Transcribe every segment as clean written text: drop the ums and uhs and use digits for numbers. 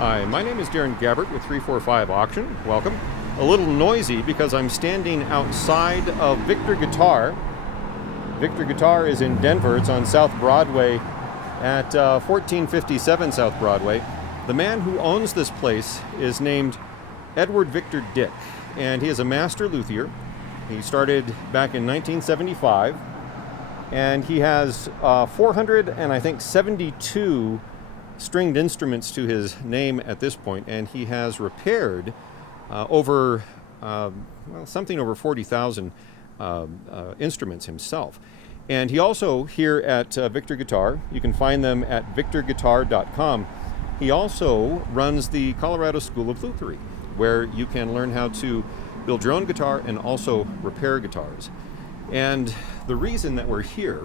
Hi, my name is Darren Gabbert with 345 Auction. Welcome. A little noisy because I'm standing outside of Victor Guitar. Victor Guitar is in Denver. It's on South Broadway at 1457 South Broadway. The man who owns this place is named Edward Victor Dick, and he is a Master Luthier. He started back in 1975, and he has 472 stringed instruments to his name at this point, and he has repaired something over 40,000 instruments himself. And he also, here at Victor Guitar, you can find them at victorguitar.com. He also runs the Colorado School of Lutherie, where you can learn how to build your own guitar and also repair guitars. And the reason that we're here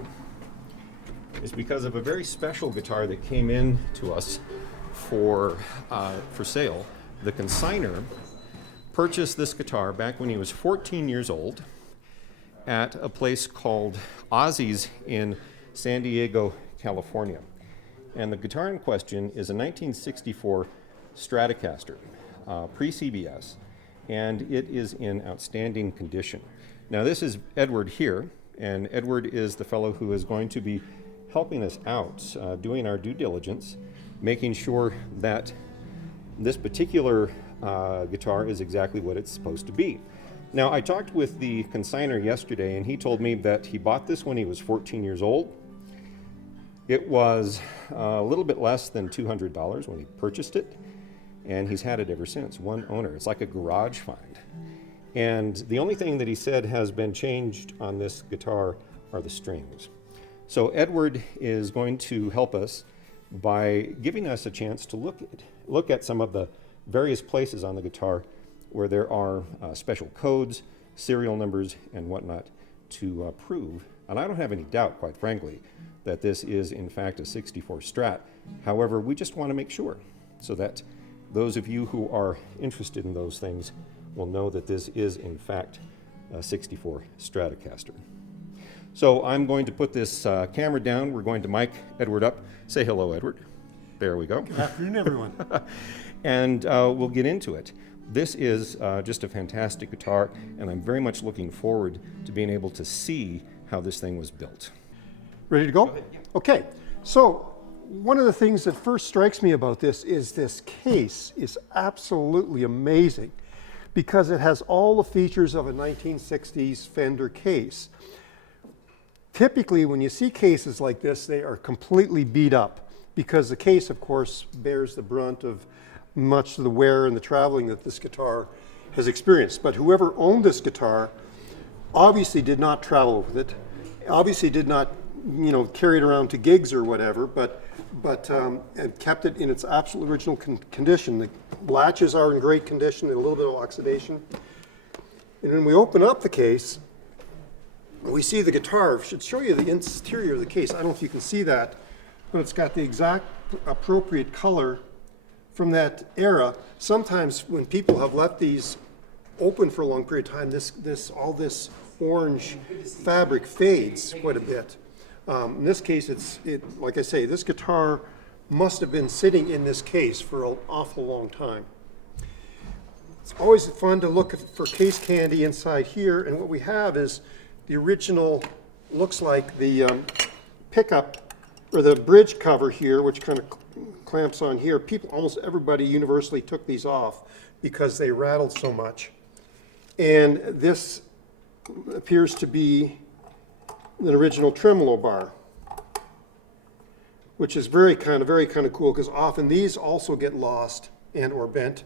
is because of a very special guitar that came in to us for sale. The consignor purchased this guitar back when he was 14 years old at a place called Ozzy's in San Diego, California. And the guitar in question is a 1964 Stratocaster, pre-CBS, and it is in outstanding condition. Now this is Edward here, and Edward is the fellow who is going to be helping us out, doing our due diligence, making sure that this particular guitar is exactly what it's supposed to be. Now, I talked with the consignor yesterday, and he told me that he bought this when he was 14 years old. It was a little bit less than $200 when he purchased it, and he's had it ever since, one owner. It's like a garage find. And the only thing that he said has been changed on this guitar are the strings. So Edward is going to help us by giving us a chance to look at some of the various places on the guitar where there are special codes, serial numbers, and whatnot to prove. And I don't have any doubt, quite frankly, that this is in fact a 64 Strat. However, we just want to make sure so that those of you who are interested in those things will know that this is in fact a 64 Stratocaster. So I'm going to put this camera down. We're going to mic Edward up. Say hello, Edward. There we go. Good afternoon, everyone. And we'll get into it. This is just a fantastic guitar, and I'm very much looking forward to being able to see how this thing was built. Ready to go? Okay. So one of the things that first strikes me about this case is absolutely amazing because it has all the features of a 1960s Fender case. Typically, when you see cases like this, they are completely beat up because the case, of course, bears the brunt of much of the wear and the traveling that this guitar has experienced. But whoever owned this guitar obviously did not travel with it, obviously did not, carry it around to gigs or whatever, but and kept it in its absolute original condition. The latches are in great condition, a little bit of oxidation. And when we open up the case, we see the guitar. I should show you the interior of the case. I don't know if you can see that, but it's got the exact appropriate color from that era. Sometimes when people have left these open for a long period of time, all this orange fabric fades quite a bit. In this case, like I say, this guitar must have been sitting in this case for an awful long time. It's always fun to look for case candy inside here, and what we have is the original, looks like the pickup, or the bridge cover here, which kind of clamps on here. Almost everybody universally took these off because they rattled so much. And this appears to be an original tremolo bar, which is very kind of cool because often these also get lost and or bent.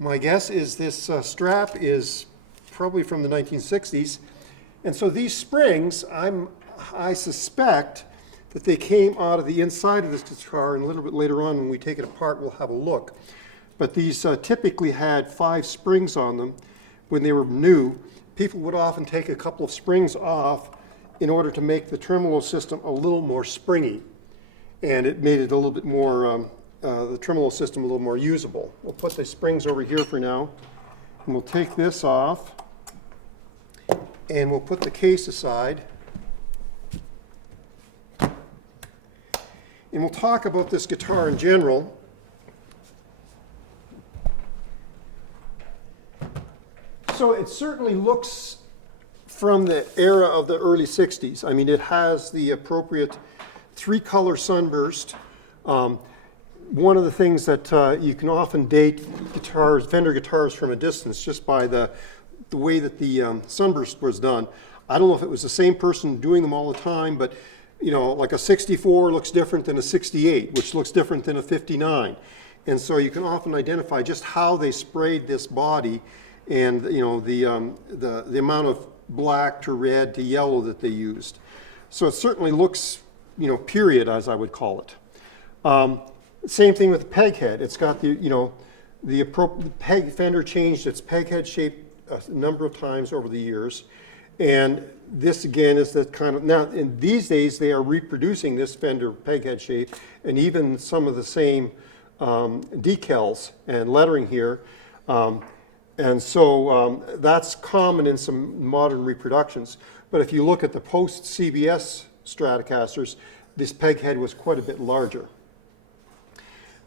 My guess is this strap is probably from the 1960s. And so these springs, I suspect that they came out of the inside of this guitar, and a little bit later on when we take it apart, we'll have a look. But these typically had 5 springs on them when they were new. People would often take a couple of springs off in order to make the tremolo system a little more springy. And it made it a little bit more, the tremolo system a little more usable. We'll put the springs over here for now, and we'll take this off. And we'll put the case aside. And we'll talk about this guitar in general. So it certainly looks from the era of the early 60s. I mean, it has the appropriate 3-color sunburst. One of the things that you can often date guitars, Fender guitars, from a distance just by the way that the sunburst was done. I don't know if it was the same person doing them all the time, but you know, like a 64 looks different than a 68, which looks different than a 59. And so you can often identify just how they sprayed this body and, you know, the amount of black to red to yellow that they used. So it certainly looks, you know, period, as I would call it. Same thing with the peg head. It's got the, you know, the peg. Fender changed its peg head shape a number of times over the years. And this again is that kind of, now in these days they are reproducing this Fender peg head shape and even some of the same decals and lettering here. And so that's common in some modern reproductions. But if you look at the post-CBS Stratocasters, this peg head was quite a bit larger.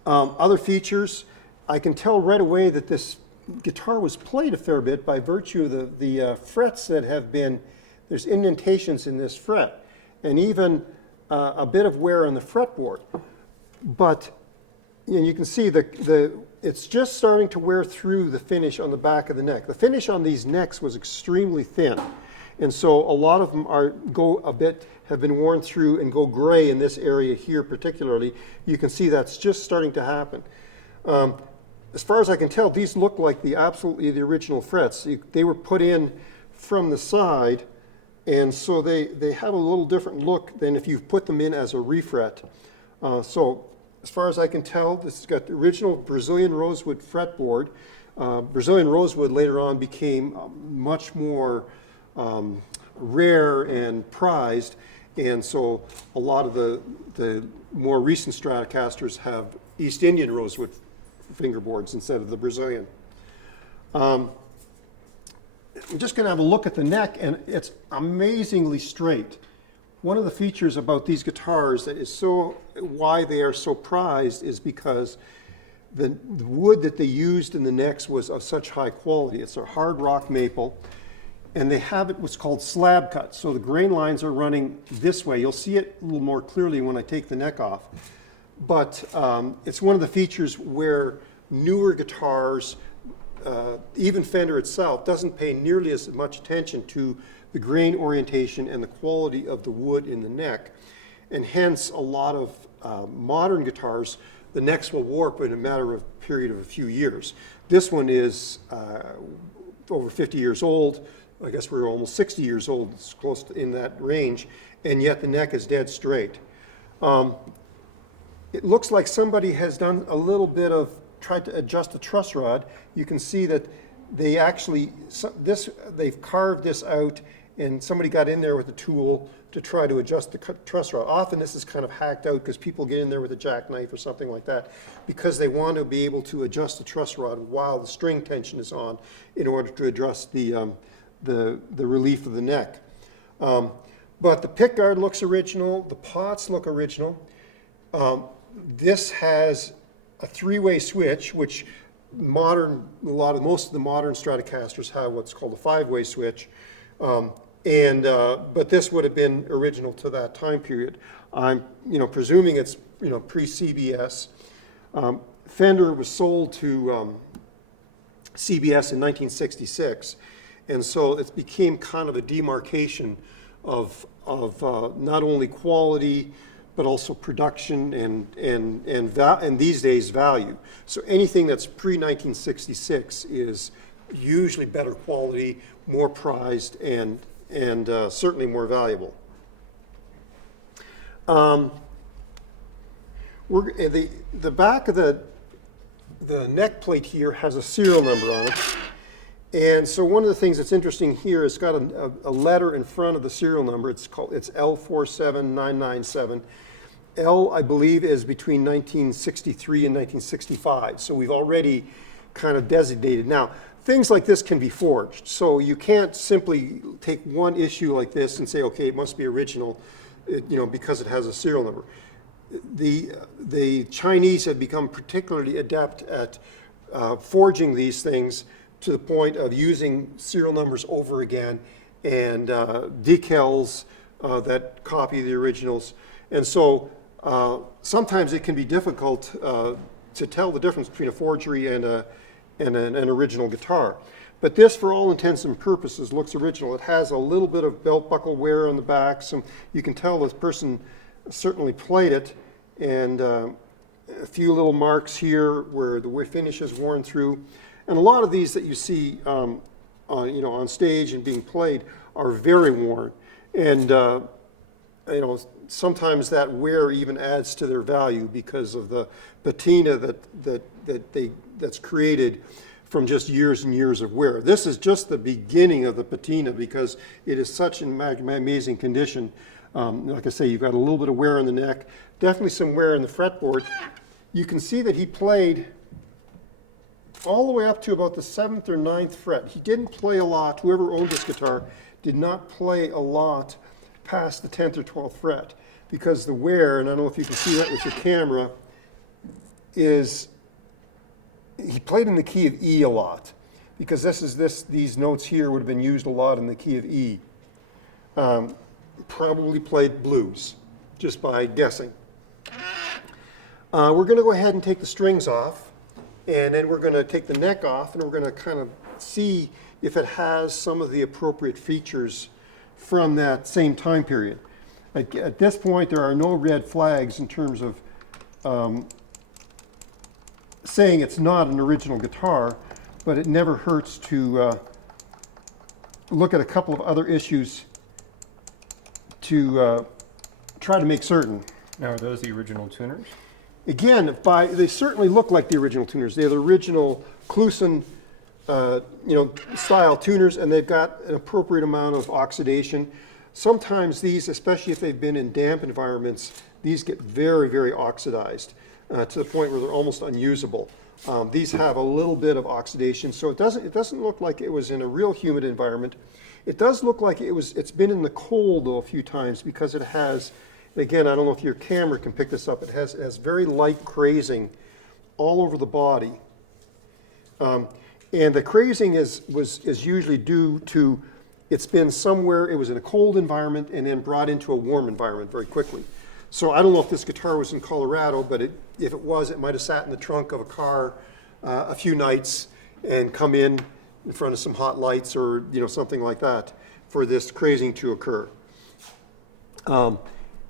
Other features, I can tell right away that this guitar was played a fair bit by virtue of the frets that have been, there's indentations in this fret, and even a bit of wear on the fretboard. But you can see it's just starting to wear through the finish on the back of the neck. The finish on these necks was extremely thin, and so a lot of them have been worn through and go gray in this area here particularly. You can see that's just starting to happen. As far as I can tell, these look like the original frets. They were put in from the side, and so they have a little different look than if you've put them in as a refret. So as far as I can tell, this has got the original Brazilian rosewood fretboard. Brazilian rosewood later on became much more rare and prized, and so a lot of the more recent Stratocasters have East Indian rosewood fingerboards instead of the Brazilian. I'm just going to have a look at the neck, and it's amazingly straight. One of the features about these guitars that is why they are so prized is because the wood that they used in the necks was of such high quality. It's a hard rock maple, and they have it what's called slab cut. So the grain lines are running this way. You'll see it a little more clearly when I take the neck off. But it's one of the features where newer guitars, even Fender itself, doesn't pay nearly as much attention to the grain orientation and the quality of the wood in the neck. And hence, a lot of modern guitars, the necks will warp in a matter of period of a few years. This one is over 50 years old. I guess we're almost 60 years old. It's close to in that range, and yet the neck is dead straight. It looks like somebody has done a little bit of tried to adjust the truss rod. You can see that they actually they've carved this out, and somebody got in there with a tool to try to adjust the truss rod. Often this is kind of hacked out because people get in there with a jackknife or something like that because they want to be able to adjust the truss rod while the string tension is on in order to address the relief of the neck. But the pickguard looks original. The pots look original. This has a 3-way switch, which most of the modern Stratocasters have what's called a 5-way switch. But this would have been original to that time period. I'm presuming it's pre-CBS. Fender was sold to CBS in 1966, and so it became kind of a demarcation of not only quality but also production and these days value. So anything that's pre-1966 is usually better quality, more prized, and certainly more valuable. The back of the neck plate here has a serial number on it. And so one of the things that's interesting here is it's got a letter in front of the serial number. It's L47997. L, I believe, is between 1963 and 1965. So we've already kind of designated. Now, things like this can be forged. So you can't simply take one issue like this and say, okay, it must be original, because it has a serial number. The Chinese have become particularly adept at forging these things to the point of using serial numbers over again and decals that copy the originals. And so sometimes it can be difficult to tell the difference between a forgery and an original guitar. But this, for all intents and purposes, looks original. It has a little bit of belt buckle wear on the back. You can tell this person certainly played it, and a few little marks here where the finish is worn through. And a lot of these that you see on stage and being played are very worn. And sometimes that wear even adds to their value because of the patina that's created from just years and years of wear. This is just the beginning of the patina because it is such an amazing condition. Like I say, you've got a little bit of wear on the neck, definitely some wear in the fretboard. You can see that he played all the way up to about the 7th or 9th fret. He didn't play a lot. Whoever owned this guitar did not play a lot past the 10th or 12th fret because the wear, and I don't know if you can see that with your camera, is he played in the key of E a lot because these notes here would have been used a lot in the key of E. Probably played blues, just by guessing. We're going to go ahead and take the strings off, and then we're going to take the neck off, and we're going to kind of see if it has some of the appropriate features from that same time period. At this point, there are no red flags in terms of saying it's not an original guitar, but it never hurts to look at a couple of other issues to try to make certain. Now, are those the original tuners? Again, they certainly look like the original tuners. They're the original Kluson style tuners, and they've got an appropriate amount of oxidation. Sometimes these, especially if they've been in damp environments, these get very, very oxidized to the point where they're almost unusable. These have a little bit of oxidation, so it doesn't look like it was in a real humid environment. It does look like it's been in the cold though a few times because it has, again, I don't know if your camera can pick this up, it has very light crazing all over the body. And the crazing is usually due to it's been somewhere, it was in a cold environment and then brought into a warm environment very quickly. So I don't know if this guitar was in Colorado, but if it was, it might have sat in the trunk of a car a few nights and come in front of some hot lights or something like that for this crazing to occur. And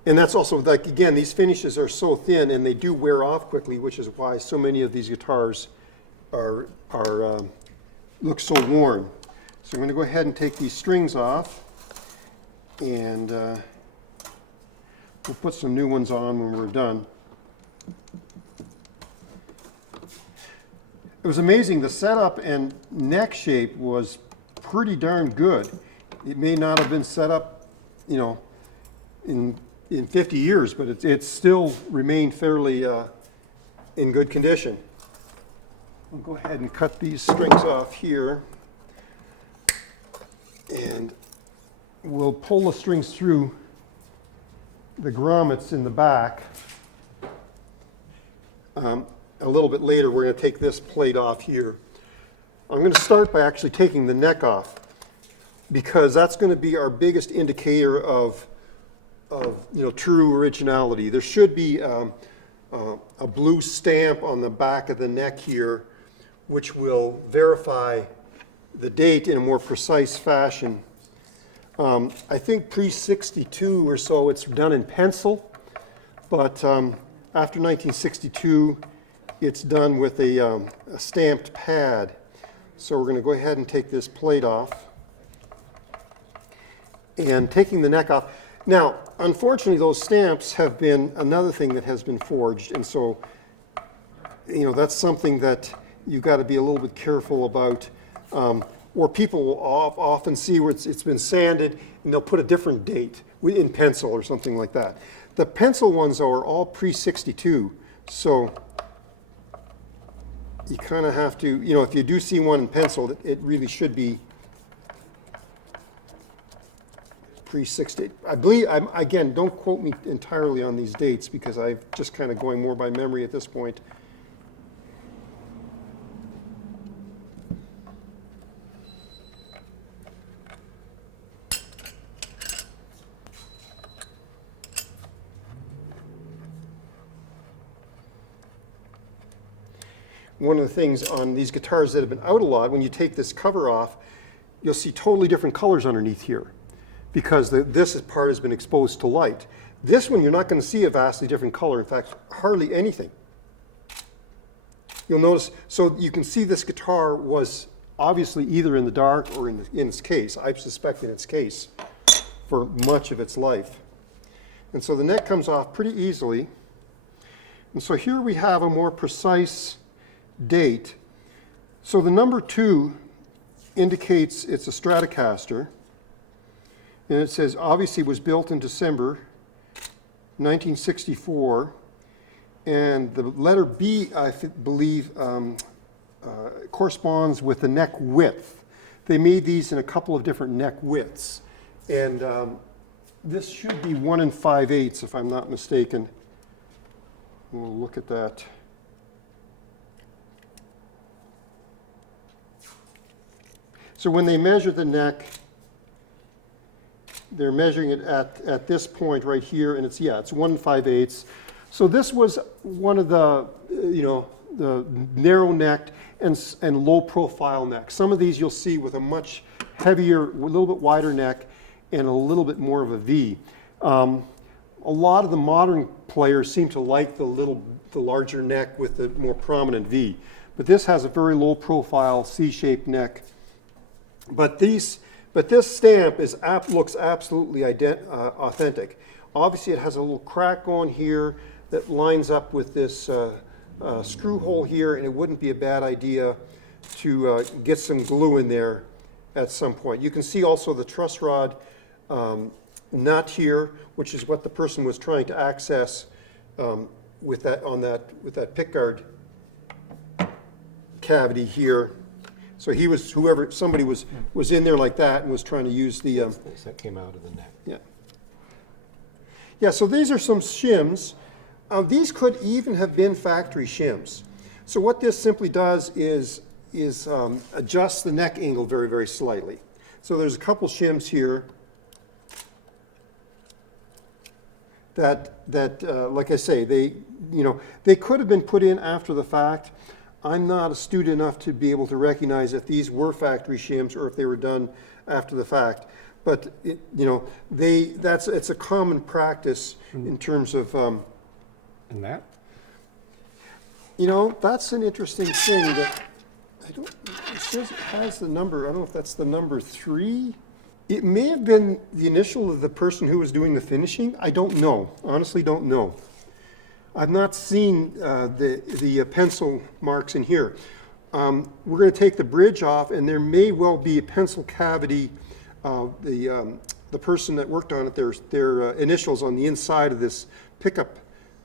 that's also, like, again, these finishes are so thin and they do wear off quickly, which is why so many of these guitars look so worn. So I'm going to go ahead and take these strings off, and we'll put some new ones on when we're done. It was amazing. The setup and neck shape was pretty darn good. It may not have been set up, in 50 years, but it still remained fairly in good condition. I'll go ahead and cut these strings off here, and we'll pull the strings through the grommets in the back. A little bit later, we're going to take this plate off here. I'm going to start by actually taking the neck off because that's going to be our biggest indicator of true originality. There should be a blue stamp on the back of the neck here, which will verify the date in a more precise fashion. I think pre-62 or so, it's done in pencil, but after 1962, it's done with a stamped pad. So we're going to go ahead and take this plate off. And taking the neck off. Now, unfortunately, those stamps have been another thing that has been forged, and so, that's something that you've got to be a little bit careful about. Or people will often see where it's been sanded, and they'll put a different date in pencil or something like that. The pencil ones are all pre-62, so you kind of have to, if you do see one in pencil, it really should be pre-60. I believe, again, don't quote me entirely on these dates because I'm just kind of going more by memory at this point. one of the things on these guitars that have been out a lot, when you take this cover off, you'll see totally different colors underneath here because this part has been exposed to light. This one, you're not going to see a vastly different color. In fact, hardly anything. You'll notice, so you can see this guitar was obviously either in the dark or in its case. I suspect in its case for much of its life. And so the neck comes off pretty easily. And so here we have a more precise date. So the number 2 indicates it's a Stratocaster. And it says obviously was built in December 1964. And the letter B, I believe, corresponds with the neck width. They made these in a couple of different neck widths. And this should be 1 5/8 if I'm not mistaken. We'll look at that. So when they measure the neck, they're measuring it at this point right here, and it's 1 5/8. So this was one of the, the narrow-necked and low-profile necks. Some of these you'll see with a much heavier, a little bit wider neck and a little bit more of a V. A lot of the modern players seem to like the larger neck with the more prominent V. But this has a very low-profile C-shaped neck. But this stamp looks absolutely authentic. Obviously, it has a little crack on here that lines up with this screw hole here, and it wouldn't be a bad idea to get some glue in there at some point. You can see also the truss rod nut here, which is what the person was trying to access with that pickguard cavity here. So somebody was in there like that and was trying to use the that came out of the neck. Yeah. So these are some shims. These could even have been factory shims. So what this simply does is adjust the neck angle very, very slightly. So there's a couple shims here that like I say, they could have been put in after the fact. I'm not astute enough to be able to recognize if these were factory shims or if they were done after the fact. But it's a common practice in terms of. And that? That's an interesting thing that it says it has the number. I don't know if that's the number 3. It may have been the initial of the person who was doing the finishing. I don't know. Honestly, don't know. I've not seen the pencil marks in here. We're going to take the bridge off, and there may well be a pencil cavity. The person that worked on it, their initials on the inside of this pickup,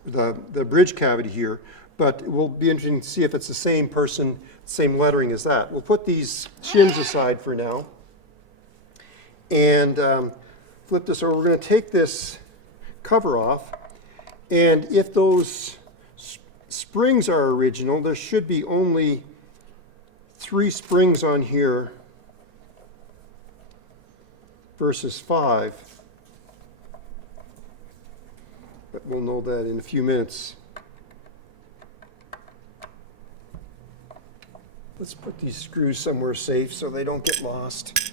the bridge cavity here. But it will be interesting to see if it's the same person, same lettering as that. We'll put these shims aside for now and flip this over. We're going to take this cover off. And if those springs are original, there should be only 3 springs on here versus 5. But we'll know that in a few minutes. Let's put these screws somewhere safe so they don't get lost.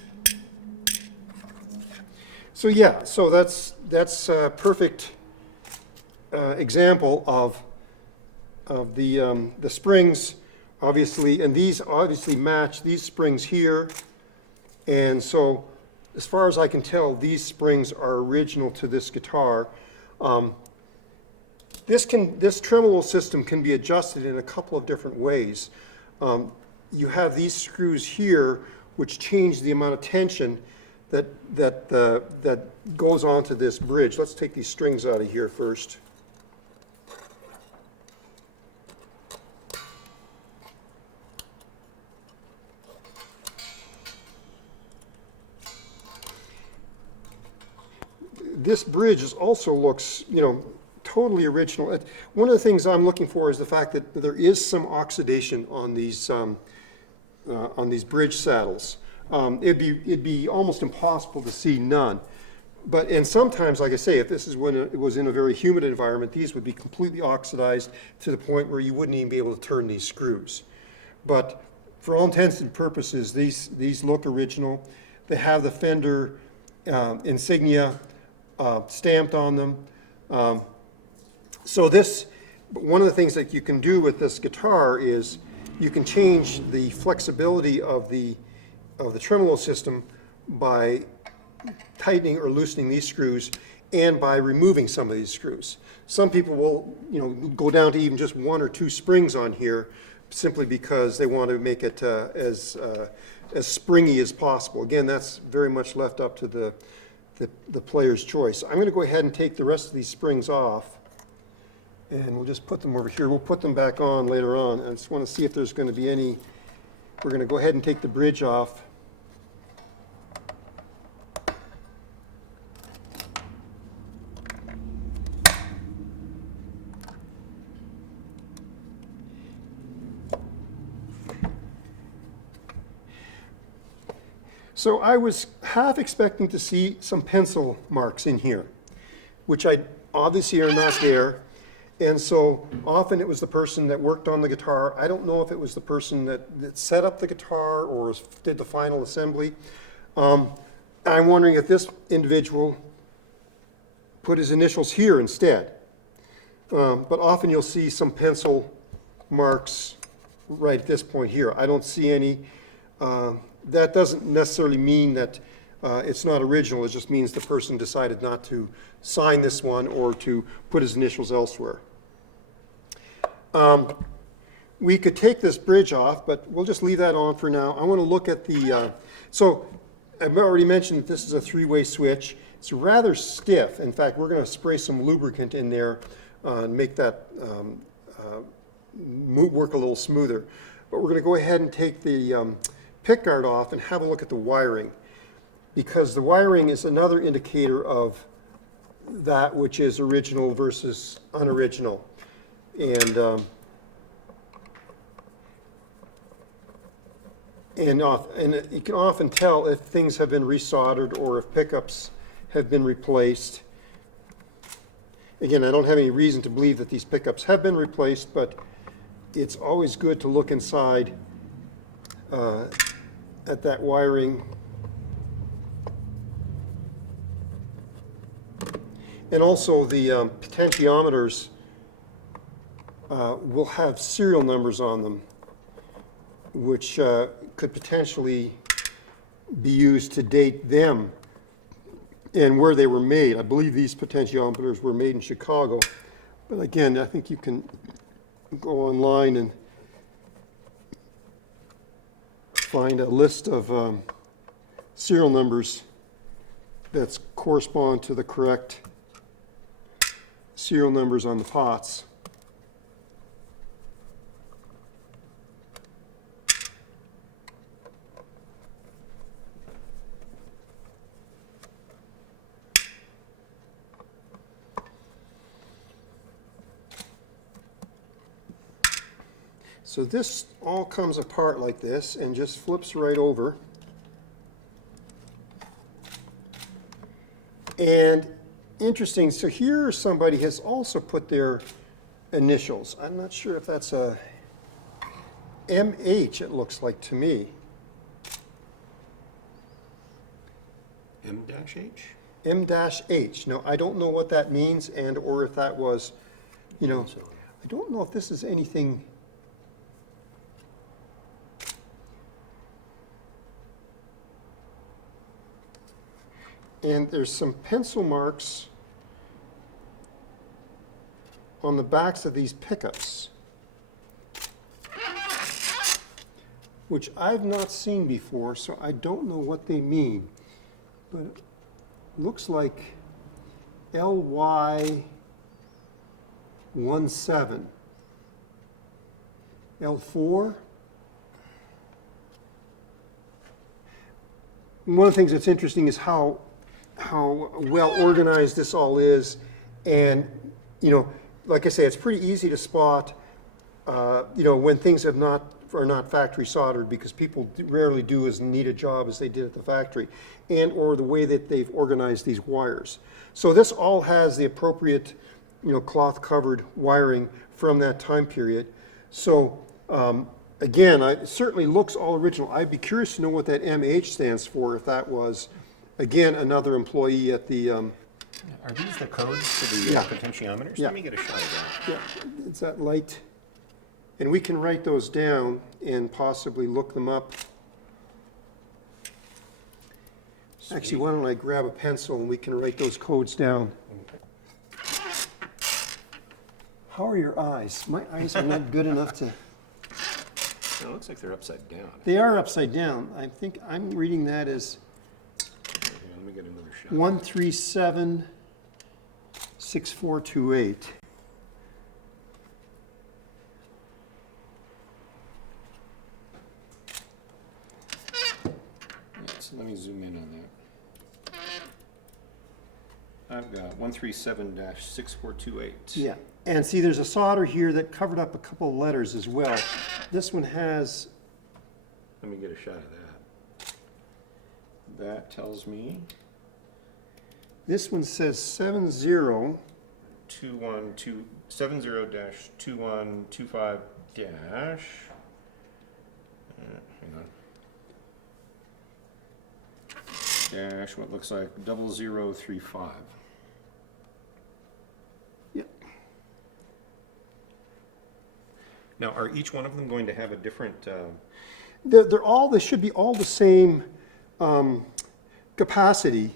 So yeah, so that's a perfect example of the springs, obviously, and these obviously match these springs here. And so, as far as I can tell, these springs are original to this guitar. This tremolo system can be adjusted in a couple of different ways. You have these screws here, which change the amount of tension that goes onto this bridge. Let's take these strings out of here first. This bridge also looks, totally original. One of the things I'm looking for is the fact that there is some oxidation on these bridge saddles. It'd be almost impossible to see none. And sometimes, like I say, if this is when it was in a very humid environment, these would be completely oxidized to the point where you wouldn't even be able to turn these screws. But for all intents and purposes, these look original. They have the Fender insignia stamped on them. So this, one of the things that you can do with this guitar is you can change the flexibility of the tremolo system by tightening or loosening these screws and by removing some of these screws. Some people will, go down to even just 1 or 2 springs on here simply because they want to make it as springy as possible. Again, that's very much left up to the player's choice. I'm going to go ahead and take the rest of these springs off, and we'll just put them over here. We'll put them back on later on. I just want to see if there's going to be any. We're going to go ahead and take the bridge off. So I was half expecting to see some pencil marks in here, which I obviously are not there. And so often it was the person that worked on the guitar. I don't know if it was the person that set up the guitar or did the final assembly. I'm wondering if this individual put his initials here instead. But often you'll see some pencil marks right at this point here. I don't see any. That doesn't necessarily mean that it's not original. It just means the person decided not to sign this one or to put his initials elsewhere. We could take this bridge off, but we'll just leave that on for now. I want to look at the, so I've already mentioned that this is a 3-way switch. It's rather stiff. In fact, we're going to spray some lubricant in there and make that work a little smoother. But we're going to go ahead and take the pickguard off and have a look at the wiring, because the wiring is another indicator of that which is original versus unoriginal. And you can often tell if things have been resoldered or if pickups have been replaced. Again, I don't have any reason to believe that these pickups have been replaced, but it's always good to look inside at that wiring. And also the potentiometers will have serial numbers on them, which could potentially be used to date them and where they were made. I believe these potentiometers were made in Chicago. But again, I think you can go online and find a list of serial numbers that correspond to the correct serial numbers on the pots. So this all comes apart like this and just flips right over. And interesting, so here somebody has also put their initials. I'm not sure if that's a MH, it looks like to me. M-H? M-H. Now, I don't know what that means and or if that was, I don't know if this is anything. And there's some pencil marks on the backs of these pickups, which I've not seen before, so I don't know what they mean. But it looks like LY17, L4. One of the things that's interesting is how well organized this all is, and like I say, it's pretty easy to spot when things have not are not factory soldered because people rarely do as neat a job as they did at the factory, and or the way that they've organized these wires. So this all has the appropriate, cloth covered wiring from that time period. So again, it certainly looks all original. I'd be curious to know what that MH stands for, if that was, again, another employee at the... Are these the codes for the potentiometers? Yeah. Let me get a shot of that. Yeah, it's that light. And we can write those down and possibly look them up. Actually, why don't I grab a pencil and we can write those codes down. How are your eyes? My eyes are not good enough to... It looks like they're upside down. They are upside down. I think I'm reading that as Okay, let me get another shot. 1376428. So let me zoom in on that. I've got 137-6428. Yeah, and see, there's a solder here that covered up a couple of letters as well. This one has... Let me get a shot of that. That tells me This one says 70. 70-2125 dash. Hang on. Dash what looks like 0035. Yep. Now, are each one of them going to have a different? They should be all the same capacity.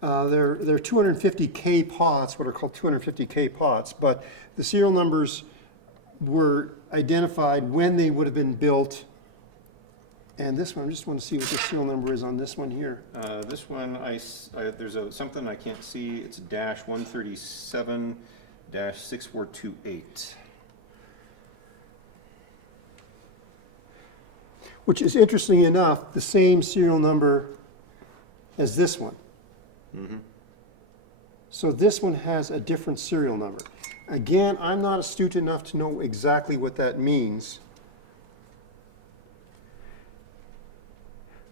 They're 250K pots, what are called 250K pots, but the serial numbers were identified when they would have been built. And this one, I just want to see what the serial number is on this one here. This one, there's something I can't see. It's dash 137-6428. Which is, interesting enough, the same serial number as this one. Mm-hmm. So this one has a different serial number. Again, I'm not astute enough to know exactly what that means.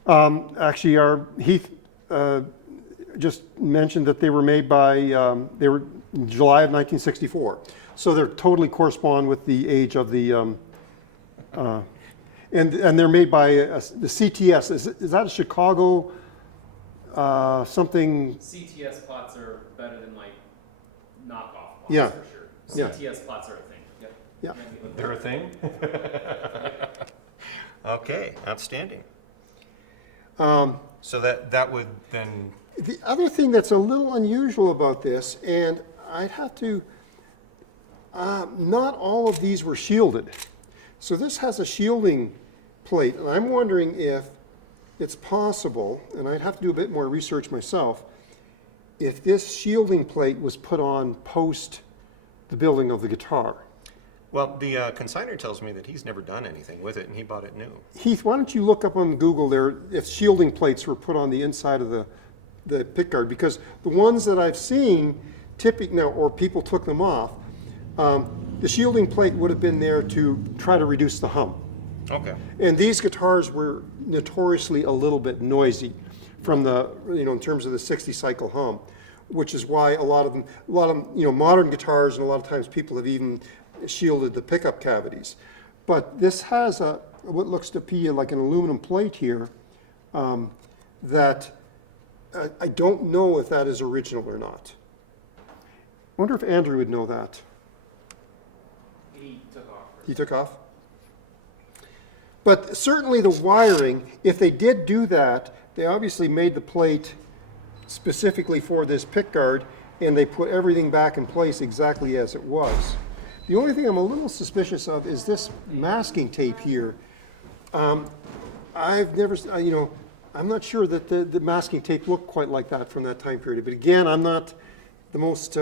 Actually, Heath just mentioned that they were made by, they were in July of 1964. So they're totally correspond with the age of the, and they're made by the CTS. Is that a Chicago something? CTS pots are better than like knockoff pots Yeah. for sure. Yeah. CTS pots are a thing. Yep. Yeah. They're a thing? Okay, outstanding. So that would then... The other thing that's a little unusual about this, and I'd have to, not all of these were shielded. So this has a shielding plate, and I'm wondering if it's possible, and I'd have to do a bit more research myself, if this shielding plate was put on post the building of the guitar. Well, the consignor tells me that he's never done anything with it, and he bought it new. Heath, why don't you look up on Google there if shielding plates were put on the inside of the pickguard, because the ones that I've seen, or people took them off, the shielding plate would have been there to try to reduce the hum. Okay. And these guitars were notoriously a little bit noisy from the, in terms of the 60 cycle hum, which is why a lot of them, modern guitars, and a lot of times people have even shielded the pickup cavities. But this has what looks to be like an aluminum plate here that I don't know if that is original or not. I wonder if Andrew would know that. He took off. He took off? But certainly the wiring, if they did do that, they obviously made the plate specifically for this pickguard, and they put everything back in place exactly as it was. The only thing I'm a little suspicious of is this masking tape here. I've never, I'm not sure that the masking tape looked quite like that from that time period. But again, I'm not the most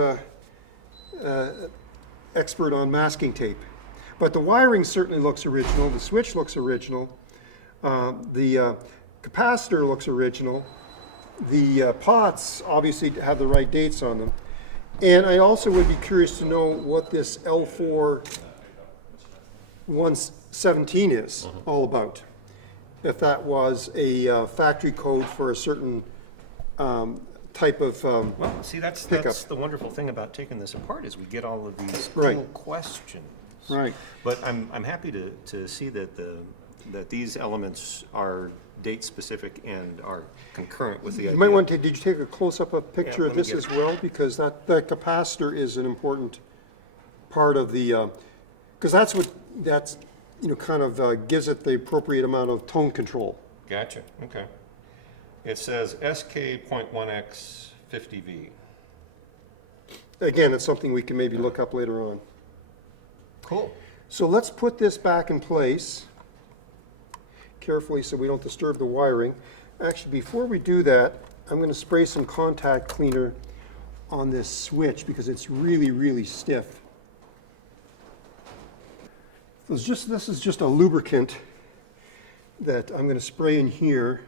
expert on masking tape. But the wiring certainly looks original. The switch looks original. The capacitor looks original. The pots obviously have the right dates on them. And I also would be curious to know what this L4 117 is all about. If that was a factory code for a certain type of Well, see, that's pickup. the wonderful thing about taking this apart is we get all of these Right. cool questions. Right. But I'm happy to see that that these elements are date specific and are concurrent with the idea. You might want to, did you take a close-up a picture let of me this get as it. well? Because that capacitor is an important part of the, because that's what, that's, you know, kind of gives it the appropriate amount of tone control. Gotcha. Okay. It says SK.1X 50V. Again, it's something we can maybe look up later on. Cool. So let's put this back in place carefully so we don't disturb the wiring. Actually, before we do that, I'm going to spray some contact cleaner on this switch because it's really, really stiff. This is just a lubricant that I'm going to spray in here.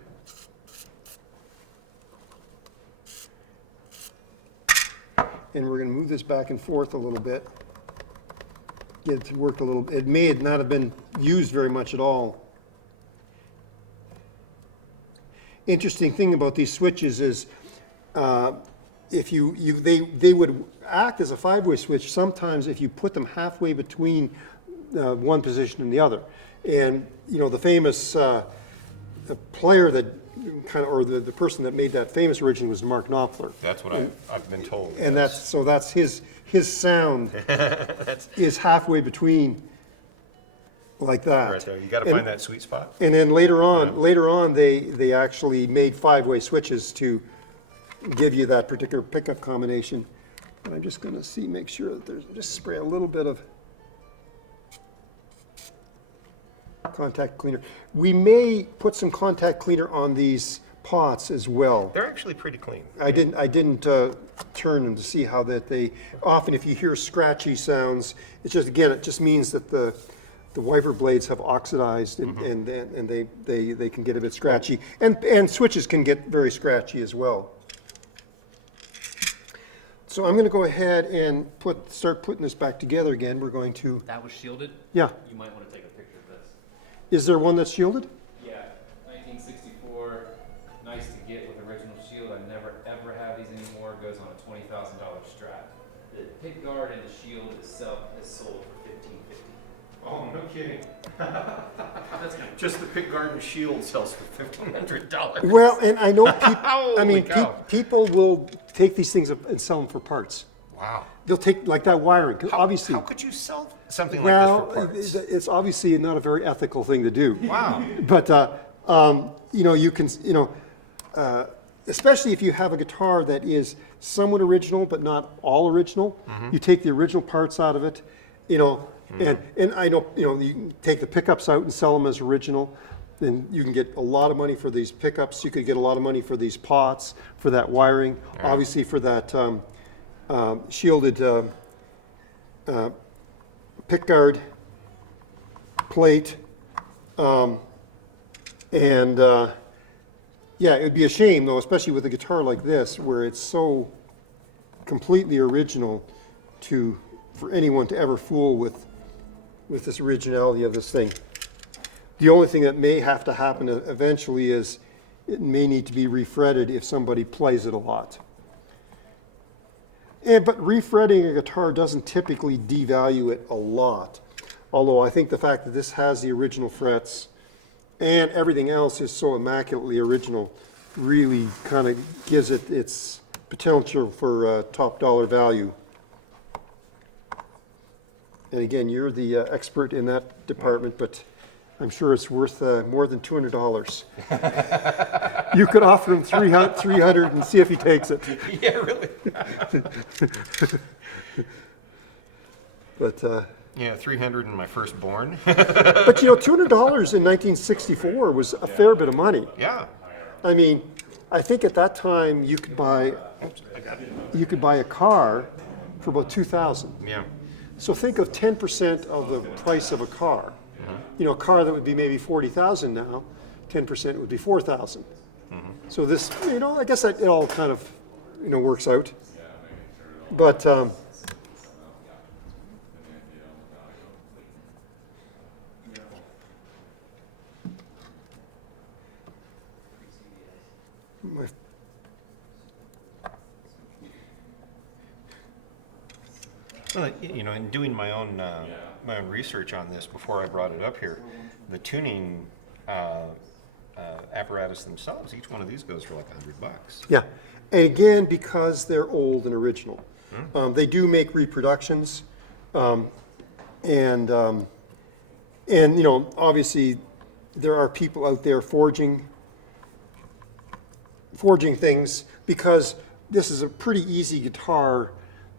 And we're going to move this back and forth a little bit. Get it to work a little. It may not have been used very much at all. Interesting thing about these switches is if they would act as a five-way switch sometimes if you put them halfway between one position and the other. And you know the famous the player that kind of, or the person that made that famous originally was Mark Knopfler. That's what I've been told. And that's his sound is halfway between like that. Right there. You got to find that sweet spot. And then later on, they actually made five-way switches to give you that particular pickup combination. And I'm just going to make sure that there's, just spray a little bit of contact cleaner. We may put some contact cleaner on these pots as well. They're actually pretty clean. I didn't turn them to see how that they, often if you hear scratchy sounds, it's just, again, it just means that the wiper blades have oxidized and they can get a bit scratchy. And switches can get very scratchy as well. So I'm going to go ahead and start putting this back together again. We're going to, That was shielded? yeah. You might want to take a picture of this. Is there one that's shielded? Yeah, 1964, nice to get with original shield. I never ever have these anymore. Goes on a $20,000 Strat. The pickguard and the shield is sold for $1550. Oh, no kidding. That's kind of Just the pickguard and shield sells for $1,500. Well, and I know Holy cow. people will take these things and sell them for parts. Wow. They'll take like that wiring, 'cause obviously. How could you sell something Well, like this for parts? it's obviously not a very ethical thing to do. Wow. But, you know, you can, you know, especially if you have a guitar that is somewhat original, but not all original, you take the original parts out of it, you know, and I know, you know, you can take the pickups out and sell them as original, then you can get a lot of money for these pickups. You could get a lot of money for these pots, for that wiring, obviously for that shielded pickguard plate. Yeah, it would be a shame though, especially with a guitar like this, where it's so completely original for anyone to ever fool with this originality of this thing. The only thing that may have to happen eventually is it may need to be refretted if somebody plays it a lot. But refretting a guitar doesn't typically devalue it a lot. Although I think the fact that this has the original frets and everything else is so immaculately original really kind of gives it its potential for top dollar value. And again, you're the expert in that department, but I'm sure it's worth more than $200. You could offer him 300 and see if he takes it. Yeah, really. But Yeah, 300 in my firstborn. but you know, $200 in 1964 was a fair bit of money. Yeah. I mean, I think at that time you could buy a car for about $2,000. Yeah. So think of 10% of the price of a car. You know, a car that would be maybe $40,000 now, 10% would be $4,000. So this, you know, I guess that it all kind of, you know, works out. But Well, you know, in doing my own research on this before I brought it up here, the tuning apparatus themselves, each one of these goes for like $100. Yeah, and again, because they're old and original. They do make reproductions, and you know, obviously, there are people out there forging things, because this is a pretty easy guitar,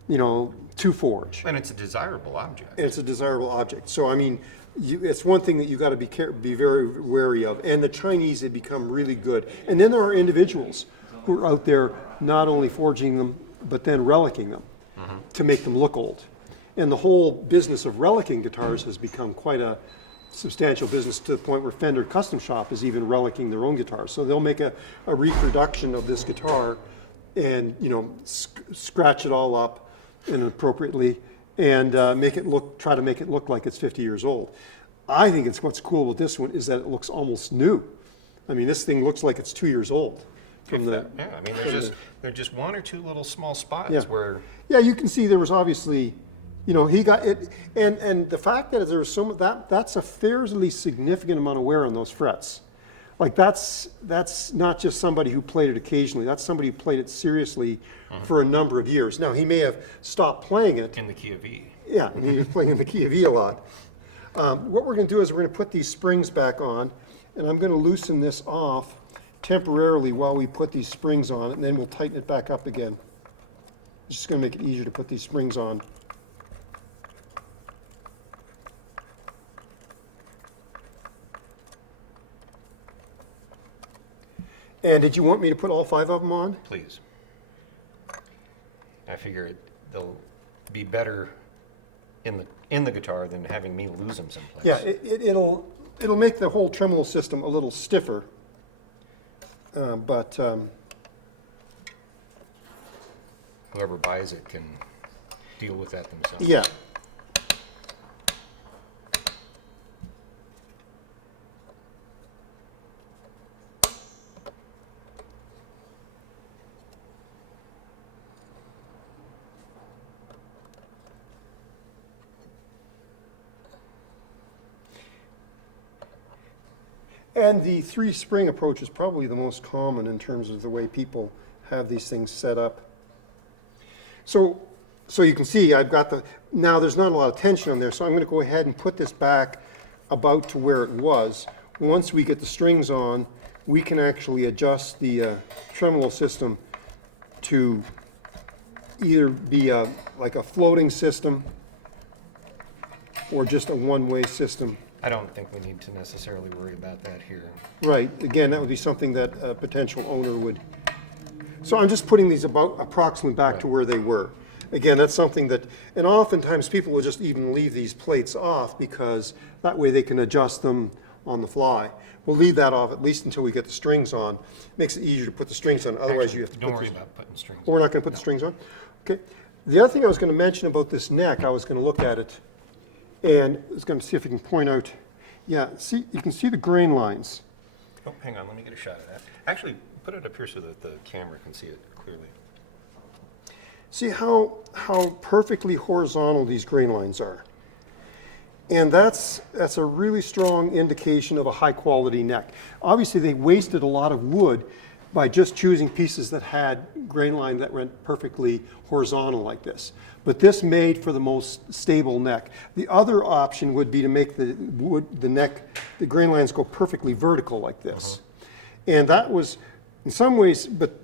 you know, to forge. And it's a desirable object. And it's a desirable object. So I mean, it's one thing that you got to be very wary of. And the Chinese have become really good. And then there are individuals who are out there not only forging them, but then relicking them to make them look old. And the whole business of relicking guitars has become quite a substantial business, to the point where Fender Custom Shop is even relicking their own guitars. So they'll make a reproduction of this guitar and, you know, scratch it all up inappropriately and try to make it look like it's 50 years old. I think what's cool with this one is that it looks almost new. I mean, this thing looks like it's 2 years old. I mean, there's just one or two little small spots where. Yeah, you can see there was obviously, you know, he got it, and the fact that there was that's a fairly significant amount of wear on those frets. Like that's not just somebody who played it occasionally. That's somebody who played it seriously for a number of years. Now, he may have stopped playing it. In the key of E. Yeah, he was playing in the key of E a lot. What we're going to do is we're going to put these springs back on, and I'm going to loosen this off temporarily while we put these springs on it, and then we'll tighten it back up again. It's just going to make it easier to put these springs on. And did you want me to put all 5 of them on? Please. I figure they'll be better in the guitar than having me lose them someplace. Yeah, it'll make the whole tremolo system a little stiffer, but whoever buys it can deal with that themselves. yeah. And the 3-spring approach is probably the most common in terms of the way people have these things set up. So you can see I've got now there's not a lot of tension on there, so I'm going to go ahead and put this back about to where it was. Once we get the strings on, we can actually adjust the tremolo system to either be like a floating system or just a one-way system. I don't think we need to necessarily worry about that here. Right, again, that would be something that a potential owner would. So I'm just putting these about approximately back to where they were. Again, that's something that, and oftentimes people will just even leave these plates off because that way they can adjust them on the fly. We'll leave that off at least until we get the strings on. Makes it easier to put the strings on, otherwise Actually, you have to don't worry about putting strings on. We're not gonna put the strings on? Okay. The other thing I was gonna mention about this neck, I was gonna look at it and I was going to see if we can point out, yeah, see, you can see the grain lines. Oh, hang on, let me get a shot of that. Actually, put it up here so that the camera can see it clearly. See how perfectly horizontal these grain lines are. And that's a really strong indication of a high quality neck. Obviously they wasted a lot of wood by just choosing pieces that had grain line that went perfectly horizontal like this. But this made for the most stable neck. The other option would be to make the grain lines go perfectly vertical like this. And that was, in some ways, but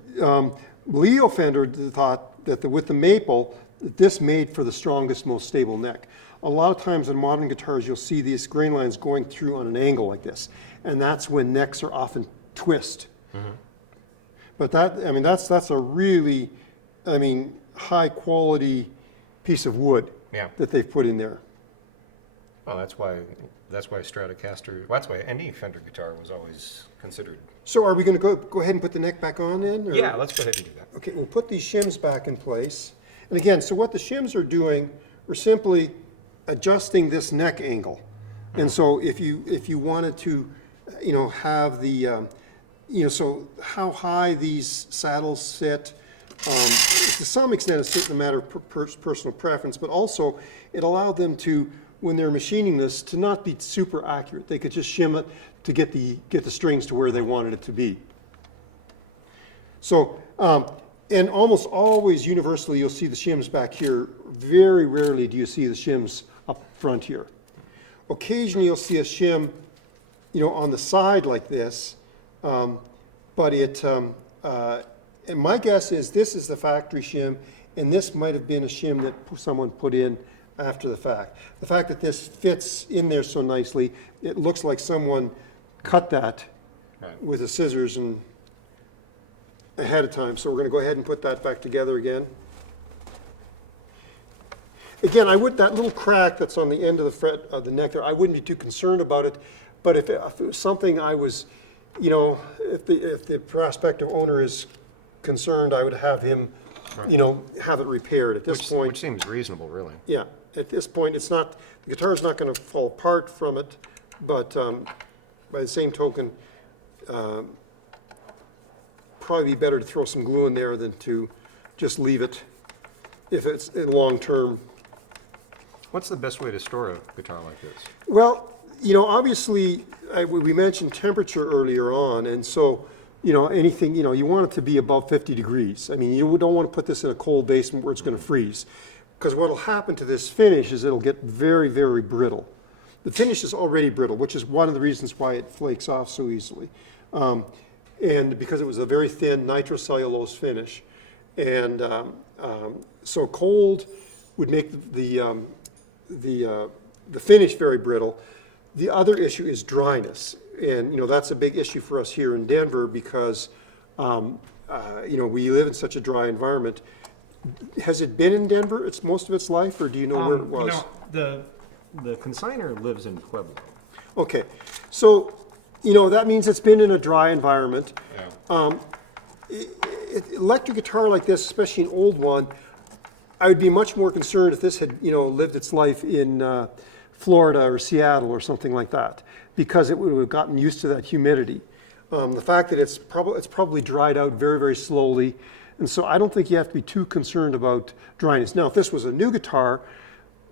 Leo Fender thought that with the maple, that this made for the strongest, most stable neck. A lot of times in modern guitars, you'll see these grain lines going through on an angle like this. And that's when necks are often twist. But that's a really, high quality piece of wood that they've put in there. Well, that's why Stratocaster, that's why any Fender guitar was always considered. So are we going to go ahead and put the neck back on then? Or? Yeah, let's go ahead and do that. Okay, we'll put these shims back in place. And again, so what the shims are doing, we're simply adjusting this neck angle. And so if you wanted to, have the, so how high these saddles sit, To some extent, it's a matter of personal preference, but also it allowed them to, when they're machining this, to not be super accurate. They could just shim it to get the strings to where they wanted it to be. So, and almost always universally, you'll see the shims back here. Very rarely do you see the shims up front here. Occasionally, you'll see a shim, on the side like this, but and my guess is this is the factory shim, and this might have been a shim that someone put in after the fact. The fact that this fits in there so nicely, it looks like someone cut that with the scissors and ahead of time. So we're going to go ahead and put that back together again. Again, that little crack that's on the end of the fret of the neck there, I wouldn't be too concerned about it. But if it was something I was, if the prospective owner is concerned, I would have him, have it repaired at this point. Which seems reasonable, really. Yeah, at this point, the guitar's not going to fall apart from it, but by the same token, probably be better to throw some glue in there than to just leave it if it's in long term. What's the best way to store a guitar like this? Well, obviously, we mentioned temperature earlier on, and so, anything, you want it to be above 50 degrees. I mean, you don't want to put this in a cold basement where it's going to freeze, because what will happen to this finish is it'll get very, very brittle. The finish is already brittle, which is one of the reasons why it flakes off so easily. And because it was a very thin nitrocellulose finish. And so cold would make the finish very brittle. The other issue is dryness. And, that's a big issue for us here in Denver because, we live in such a dry environment. Has it been in Denver most of its life, or do you know where it was? The consignor lives in Pueblo. Okay, so, that means it's been in a dry environment. Yeah. Electric guitar like this, especially an old one, I would be much more concerned if this had, lived its life in Florida or Seattle or something like that, because it would have gotten used to that humidity. The fact that it's probably dried out very, very slowly, and so I don't think you have to be too concerned about dryness. Now, if this was a new guitar,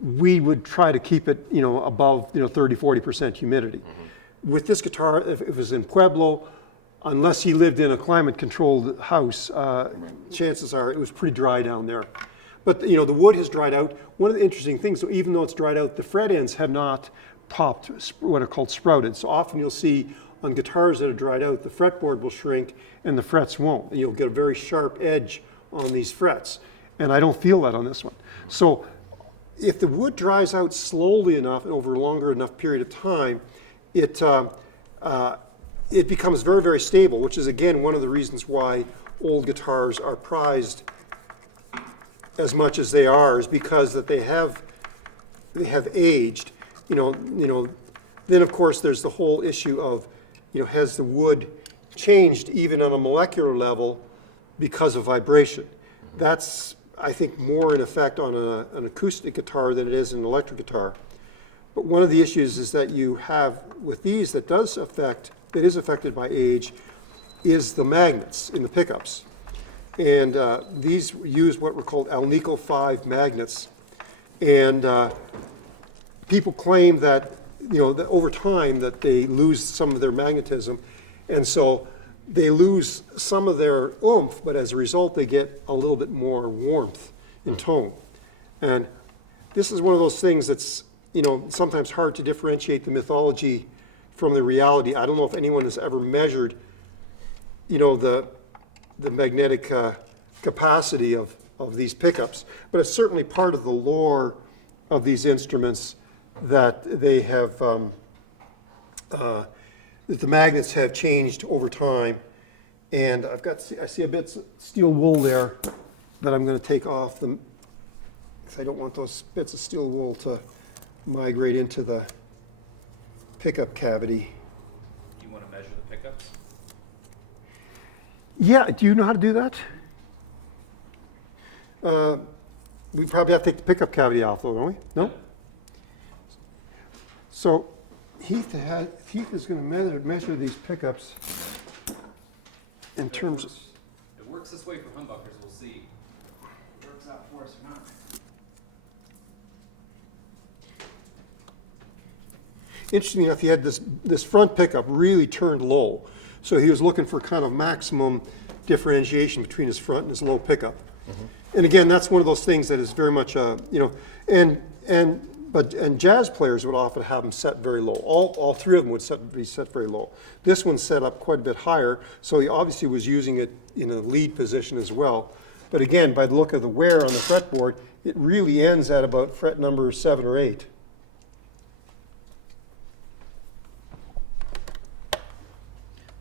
we would try to keep it, above, 30, 40% humidity. Mm-hmm. With this guitar, if it was in Pueblo, unless he lived in a climate-controlled house, chances are it was pretty dry down there. But, the wood has dried out. One of the interesting things, so even though it's dried out, the fret ends have not popped, what are called sprouted. So often you'll see on guitars that are dried out, the fretboard will shrink and the frets won't. And you'll get a very sharp edge on these frets. And I don't feel that on this one. So if the wood dries out slowly enough and over a longer enough period of time, it becomes very, very stable, which is, again, one of the reasons why old guitars are prized as much as they are, is because that they have aged. Then, of course, there's the whole issue of, has the wood changed even on a molecular level because of vibration? That's, I think, more in effect on an acoustic guitar than it is an electric guitar. But one of the issues is that you have with these that is affected by age is the magnets in the pickups. And these use what were called Alnico 5 magnets. And people claim that, that over time that they lose some of their magnetism. And so they lose some of their oomph, but as a result, they get a little bit more warmth in tone. And this is one of those things that's, sometimes hard to differentiate the mythology from the reality. I don't know if anyone has ever measured, the magnetic capacity of these pickups, but it's certainly part of the lore of these instruments that they have, that the magnets have changed over time. And I see a bit of steel wool there that I'm going to take off them, because I don't want those bits of steel wool to migrate into the pickup cavity. You want to measure the pickups? Yeah, do you know how to do that? We probably have to take the pickup cavity off, though, don't we? No? So Heath is going to measure these pickups in terms of... It works works this way for humbuckers, we'll see if it works out for us or not. Interesting enough, he had this front pickup really turned low. So he was looking for kind of maximum differentiation between his front and his low pickup. And again, that's one of those things that is very much, and jazz players would often have them set very low. All three of them would be set very low. This one's set up quite a bit higher, so he obviously was using it in a lead position as well. But again, by the look of the wear on the fretboard, it really ends at about fret number 7 or 8.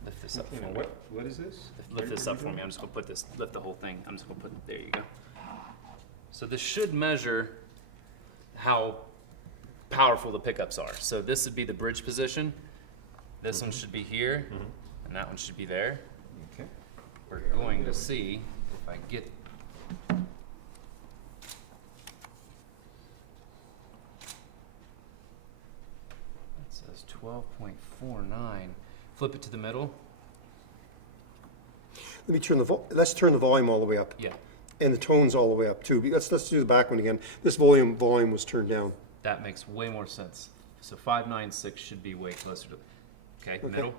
Lift this up for me. What is this? Lift this up for me. I'm just gonna put this, lift the whole thing. I'm just gonna put, there you go. So this should measure how powerful the pickups are. So this would be the bridge position. This one should be here, and that one should be there. Okay. We're going to see if I get. That says 12.49. Flip it to the middle. Let me turn let's turn the volume all the way up. Yeah. And the tones all the way up too. Let's do the back one again. This volume was turned down. That makes way more sense. So 596 should be way closer to. Okay, middle.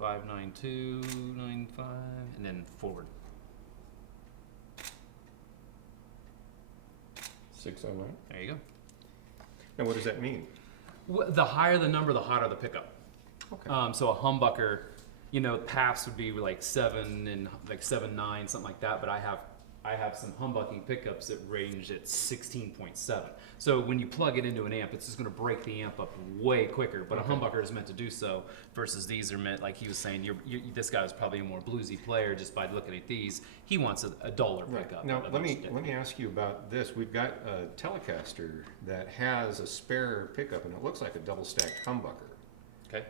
59295, and then forward. 609. There you go. And what does that mean? The higher the number, the hotter the pickup. Okay. So a humbucker, you know, PAFs would be like 7 and like 7.9, something like that. But I have some humbucking pickups that range at 16.7. So when you plug it into an amp, it's just going to break the amp up way quicker. But a humbucker is meant to do so, versus these are meant, like he was saying, this guy is probably a more bluesy player just by looking at these. He wants a duller pickup. Now let me ask you about this. We've got a Telecaster that has a spare pickup, and it looks like a double stacked humbucker. Okay.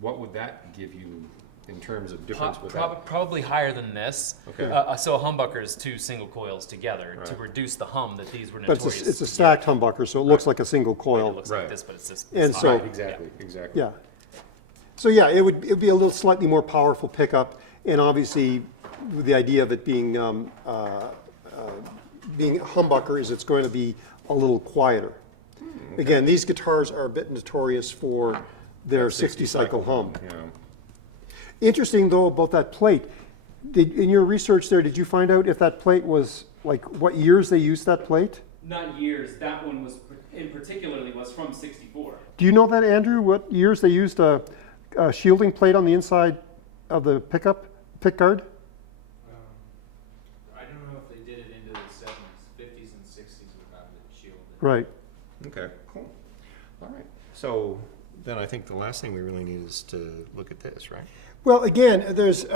What would that give you in terms of difference with that? Probably higher than this. Okay. So a humbucker is 2 single coils together to Right. reduce the hum that these were But notorious. it's a stacked humbucker, so it looks like a single It coil. looks Right. like this, but it's this. And it's so- not. Right, exactly. Yeah. So yeah, it'd be a little slightly more powerful pickup, and obviously with the idea of it being being a humbucker is it's going to be a little quieter. Again, these guitars are a bit notorious for their 60 cycle hum. Yeah. Interesting though about that plate. In your research there, did you find out if that plate was like what years they used that plate? Not years. That one was in particularly was from '64. Do you know that, Andrew? What years they used a shielding plate on the inside of the pickguard? I don't know if they did it into the 50s and 60s without it shielded. Right. Okay, cool. All right. So then I think the last thing we really need is to look at this, right? Well, again,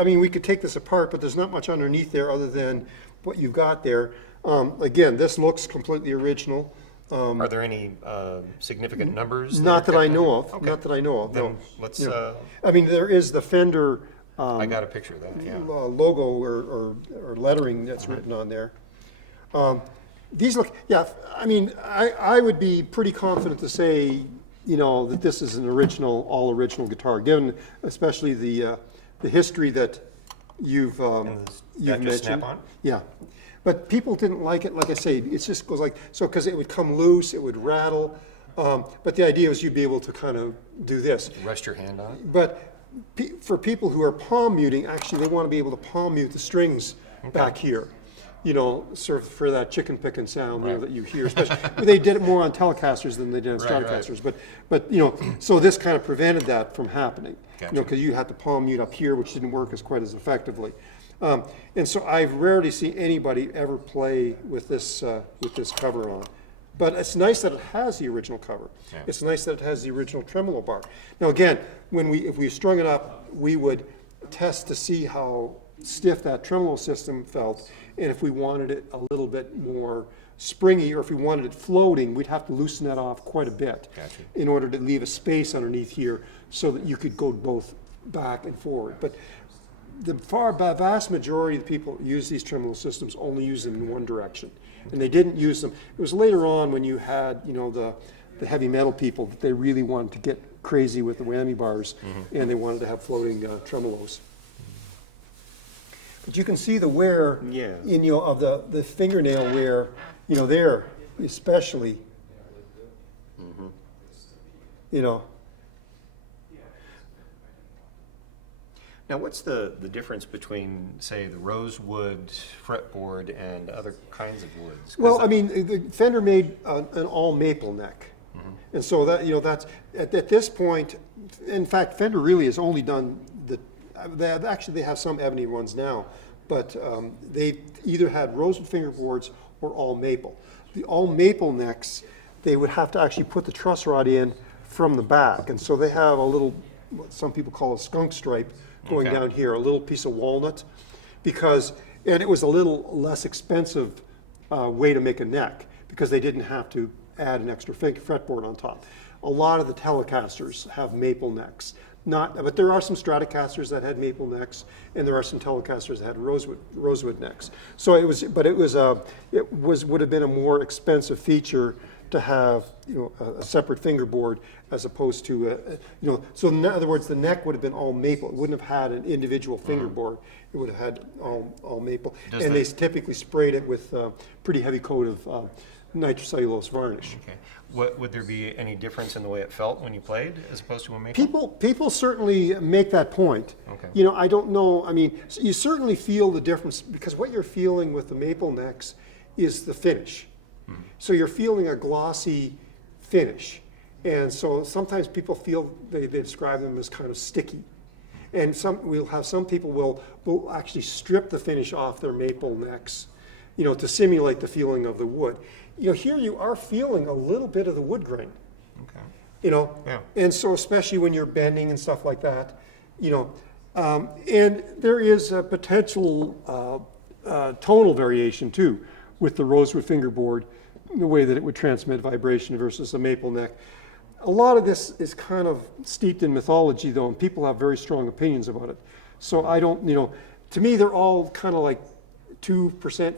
we could take this apart, but there's not much underneath there other than what you've got there. Again, this looks completely original. Are there any significant numbers? Not that I know of. Okay. Not that I know of. Then No. let's. There is the Fender I got a picture of that. Yeah. logo or lettering that's written on there. These look, yeah. I would be pretty confident to say, that this is an all original guitar, given especially the history that you've And that mentioned. just snap on? Yeah, but people didn't like it. Like I say, it just goes like so because it would come loose, it would rattle. But the idea is you'd be able to kind of do this. Rest your hand on it. But for people who are palm muting, actually they want to be able to palm mute the strings back here. Sort of for that chicken picking sound Right. that you hear. Especially they did it more on Telecasters than they did on Right, Stratocasters. But so this kind of prevented that from happening. Gotcha. Because you had to palm mute up here, which didn't work quite as effectively. And so I've rarely seen anybody ever play with this cover on. But it's nice that it has the original cover. Yeah. It's nice that it has the original tremolo bar. Now again, if we strung it up, we would test to see how stiff that tremolo system felt, and if we wanted it a little bit more springy, or if we wanted it floating, we'd have to loosen that off quite a bit Gotcha. in order to leave a space underneath here so that you could go both back and forward. But the vast majority of the people who use these tremolo systems only use them in one direction, and they didn't use them. It was later on when you had the heavy metal people that they really wanted to get crazy with the whammy bars, and they wanted to have floating tremolos. But you can see the wear Yeah. in, you know, of the fingernail wear, you know, there especially. You know, Now, what's the difference between, say, the rosewood fretboard and other kinds of woods? 'Cause well, I mean, the Fender made an all maple neck. And so that, you know, that's, at this point, in fact, Fender really has only done actually they have some ebony ones now, but they either had rosewood fingerboards or all maple. The all maple necks, they would have to actually put the truss rod in from the back. And so they have a little, what some people call a skunk stripe going Okay. down here, a little piece of walnut, because, and it was a little less expensive way to make a neck because they didn't have to add an extra fretboard on top. A lot of the Telecasters have maple necks. But there are some Stratocasters that had maple necks, and there are some Telecasters that had rosewood necks. So it would have been a more expensive feature to have, you know, a separate fingerboard as opposed to, you know, so in other words, the neck would have been all maple. It wouldn't have had an individual fingerboard. It would have had all maple. Does And they that- typically sprayed it with a pretty heavy coat of nitrocellulose varnish. Okay. Would there be any difference in the way it felt when you played as opposed to a maple? People certainly make that point. Okay. You know, I don't know, I mean, you certainly feel the difference because what you're feeling with the maple necks is the finish. So you're feeling a glossy finish. And so sometimes people feel, they describe them as kind of sticky. And we'll have some people will actually strip the finish off their maple necks, you know, to simulate the feeling of the wood. You know, here you are feeling a little bit of the wood grain. Okay. You know, Yeah. and so especially when you're bending and stuff like that, you know, and there is a potential tonal variation too with the rosewood fingerboard, the way that it would transmit vibration versus a maple neck. A lot of this is kind of steeped in mythology though, and people have very strong opinions about it. So I don't, you know, to me they're all kind of like 2%,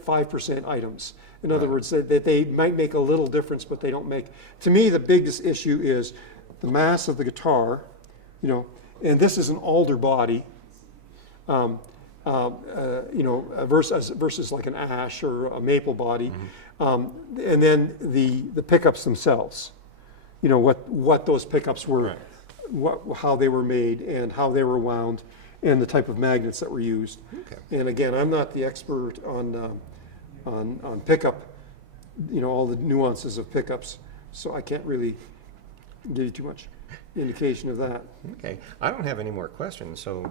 5% items. In other words, that they might make a little difference, but they don't make. To me, the biggest issue is the mass of the guitar, you know, and this is an alder body, you know, versus like an ash or a maple body, and then the pickups themselves, you know, what those pickups were, how they were made, and how they were wound, and the type of magnets that were used. Okay. And again, I'm not the expert on pickup, you know, all the nuances of pickups, so I can't really give you too much indication of that. Okay. I don't have any more questions, so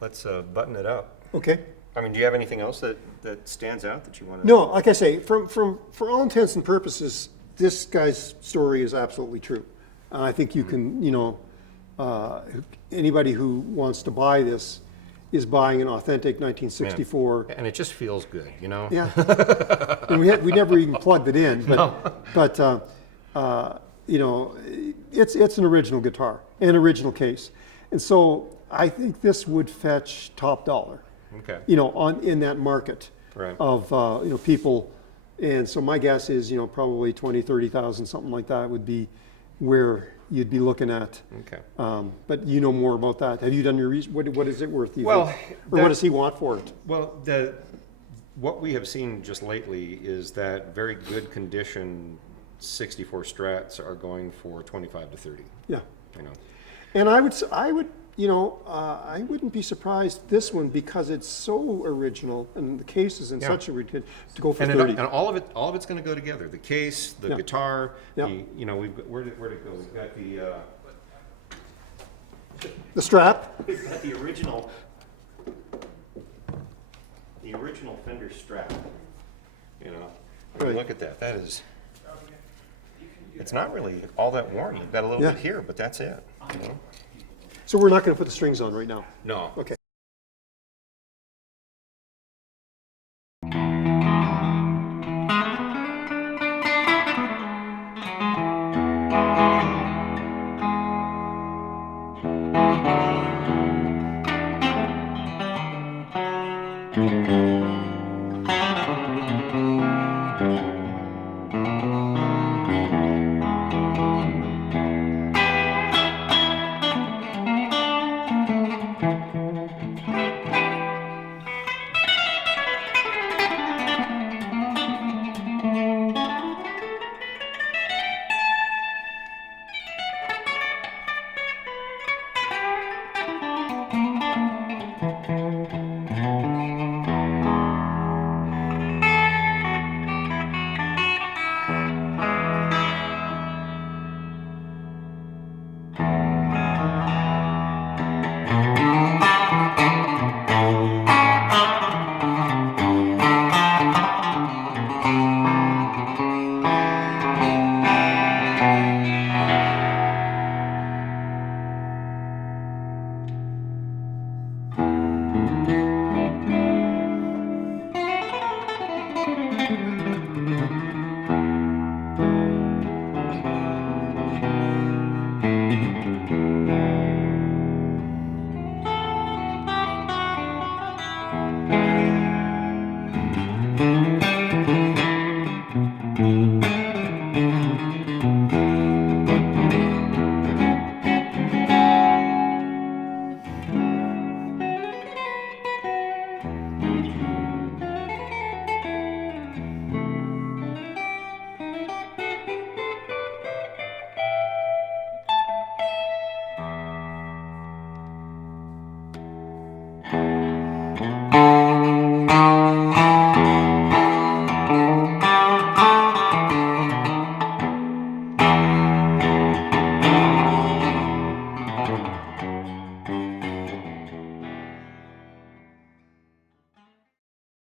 let's button it up. Okay. I mean, do you have anything else that stands out that you want to? No, like I say, for all intents and purposes, this guy's story is absolutely true. I think you can, you know, anybody who wants to buy this is buying an authentic 1964. And it just feels good, you know? Yeah. And we never even plugged it in, but you know, it's an original guitar, an original case. And so I think this would fetch top dollar. Okay. You know, in that market Right. of you know, people. And so my guess is, you know, probably 20, 30,000, something like that would be where you'd be looking at. Okay. But you know more about that. Have you done your research? What is it worth? Do you Well, think? Or what does he want for it? Well, what we have seen just lately is that very good condition 64 Strats are going for 25 to 30. Yeah. You know. And I would, you know, I wouldn't be surprised this one because it's so original and the case is in Yeah. such a to go for And 30. and all of it's going to go together. The case, the Yeah. guitar, Yeah. you know, where'd it go? We've got The strap. we've got the original Fender Strat. You know, I mean, Right. look at that. That is. It's not really all that worn. You've got a little Yeah. bit here, but that's it. You know? So we're not going to put the strings on right now. No. Okay. Bye.